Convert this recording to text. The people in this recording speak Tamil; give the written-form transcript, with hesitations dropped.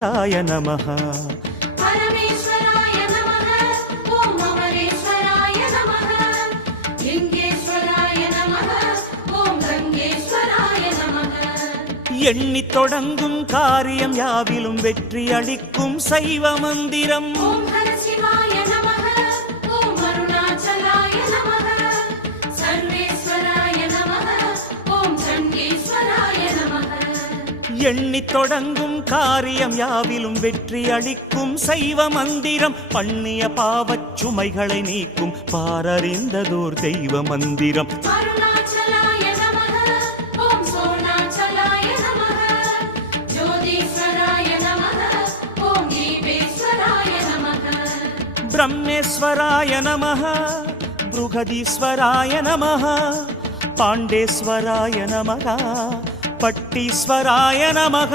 நமः பரமேஸ்வராய நமः. ஓம் அமரேஸ்வராய நமः. லிங்கேஸ்வராய நமः. ஓம் கங்கேஸ்வராய நமः. எண்ணித் தொடங்கும் காரியம் யாவிலும் வெற்றி அளிக்கும் சைவ மந்திரம். ஓம் ஹர சிவாய நமः. ஓம் அருணாச்சலாய நமः. சர்வேஸ்வராய நமः. ஓம் சண்டீஸ்வராய நமः. எண்ணித் தொடங்கும் காரியம் யாவிலும் வெற்றி அளிக்கும் சைவ மந்திரம். பண்ணிய பாவச் சுமைகளை நீக்கும் பாரறிந்ததோர் தெய்வ மந்திரம். அருணாச்சலாய நமः. ஓம் சோணாச்சலாய நமः. ஜோதீஸ்வராய நமः. ஓம் தீபேஸ்வராய நமः. பிரம்மேஸ்வராய நமः ப்ருகதீஸ்வராய நமः பாண்டேஸ்வராய நமः பட்டீஸ்வராய நமः.